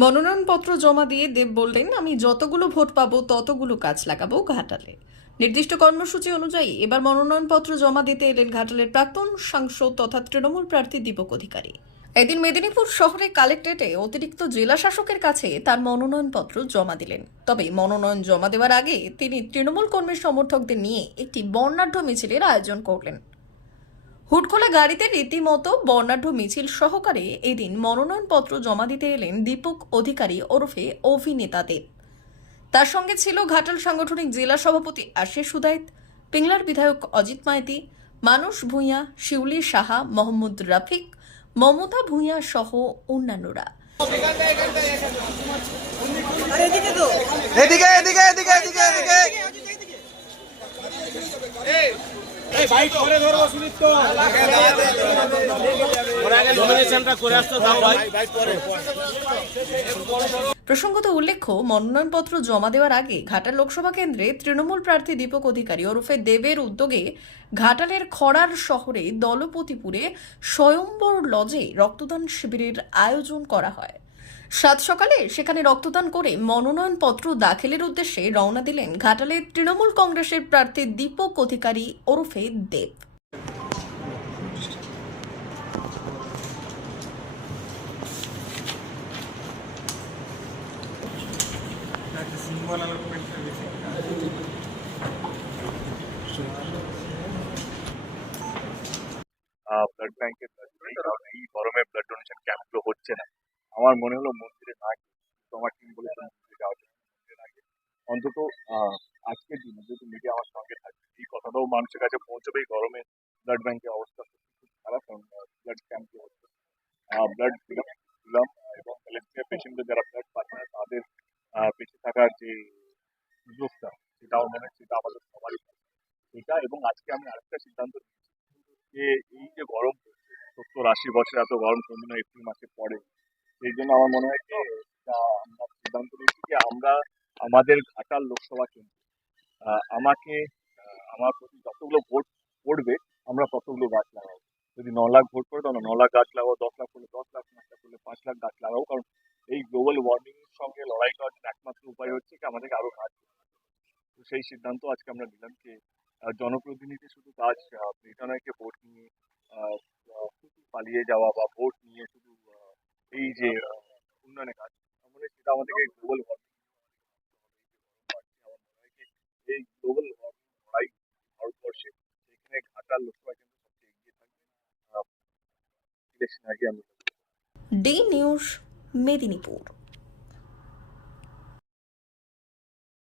মনোনয়নপত্র জমা দিয়ে দেব বললেন, আমি যতগুলো ভোট পাবো ততগুলো গাছ লাগাবো ঘাটালে। নির্দিষ্ট কর্মসূচি অনুযায়ী এবার মনোনয়নপত্র জমা দিতে এলেন ঘাটালের প্রাক্তন সাংসদ তথা তৃণমূল প্রার্থী দীপক অধিকারী। এদিন মেদিনীপুর শহরে কালেক্টরেটে অতিরিক্ত জেলা শাসকের কাছে তার মনোনয়নপত্র জমা দিলেন। তবে মনোনয়ন জমা দেওয়ার আগে তিনি তৃণমূল কর্মী সমর্থকদের নিয়ে একটি বর্ণাঢ্য মিছিলের আয়োজন করলেন। হুটখোলা গাড়িতে রীতিমতো বর্ণাঢ্য মিছিল সহকারে এদিন মনোনয়নপত্র জমা দিতে এলেন দীপক অধিকারী ওরফে অভিনেতা দেব। তার সঙ্গে ছিল ঘাটাল সাংগঠনিক জেলা সভাপতি আশিস সুদাইত, পিংলার বিধায়ক অজিত মাইতি, মানস ভূঁইয়া, শিউলি সাহা, মোহাম্মদ রাফিক, মমতা ভূঁইয়া সহ অন্যান্যরা। এদিকে এদিকে এদিকে এদিকে এদিকে বাইক করে ধরবো সুনিত তো ডমিনেশনটা করে আসতে দাও ভাই বাইক করে। প্রসঙ্গত উল্লেখ্য, মনোনয়নপত্র জমা দেওয়ার আগে ঘাটাল লোকসভা কেন্দ্রে তৃণমূল প্রার্থী দীপক অধিকারী ওরফে দেবের উদ্যোগে ঘাটালের খড়ার শহরে দলপতিপুরে স্বয়ম্বর লজে রক্তদান শিবিরের আয়োজন করা হয়। সাত সকালে সেখানে রক্তদান করে মনোনয়নপত্র দাখিলের উদ্দেশ্যে রওনা দিলেন ঘাটালের তৃণমূল কংগ্রেসের প্রার্থী দীপক অধিকারী ওরফে দেব। ব্লাড ব্যাংকের কারণ এই গরমে ব্লাড ডোনেশন ক্যাম্পগুলো হচ্ছে না। আমার মনে হলো মন্দিরে না গিয়ে, তো আমার টিম বলেছে মন্দিরে যাওয়ার জন্য, মন্দিরে না গিয়ে অন্তত আজকের দিনে যেহেতু মিডিয়া আমার সঙ্গে থাকবে, এই কথাটাও মানুষের কাছে পৌঁছবে। এই গরমে ব্লাড ব্যাংকের অবস্থা সত্যি খুব খারাপ, কারণ ব্লাড ক্যাম্পে হচ্ছে ব্লাড দিলাম এবং থ্যালাসেমিয়া পেশেন্টদের যারা ব্লাড পাচ্ছে না তাদের বেঁচে থাকার যে সুযোগটা, সেটা আমার মনে হয় সেটা আমাদের সবারই থাকবে। এটা এবং আজকে আমি আরেকটা সিদ্ধান্ত নিয়েছি যে এই যে গরম 70-80 বছর এত গরম কোনদিনও এপ্রিল মাসে পড়ে। সেই জন্য আমার মনে হয় যে আমরা সিদ্ধান্ত নিয়েছি যে আমরা আমাদের ঘাটাল লোকসভা কেন্দ্রে আমাকে আমার প্রতি যতগুলো ভোট পড়বে আমরা ততগুলো গাছ লাগাবো। যদি 9 লাখ ভোট পড়ে তাহলে 9 লাখ গাছ লাগাবো, 10 লাখ করলে 10 লাখ, 5 লাখ করলে 5 লাখ গাছ লাগাবো। কারণ এই গ্লোবাল ওয়ার্মিং এর সঙ্গে লড়াই করার জন্য একমাত্র উপায় হচ্ছে কি আমাদেরকে আরো গাছ লাগাতে হবে। তো সেই সিদ্ধান্ত আজকে আমরা নিলাম যে জনপ্রতিনিধি শুধু কাজ এটা নয় যে ভোট নিয়ে শুধু পালিয়ে যাওয়া বা ভোট নিয়ে শুধু এই যে উন্নয়নের কাজ, মানে সেটা আমাদেরকে গ্লোবাল ওয়ার্মিং আমার মনে হয় যে এই গ্লোবাল ওয়ার্মিং লড়াই ভারতবর্ষে সেখানে ঘাটাল লোকসভা কেন্দ্র সবচেয়ে এগিয়ে থাকবে। ইলেকশন আগে আমি ডি নিউজ, মেদিনীপুর।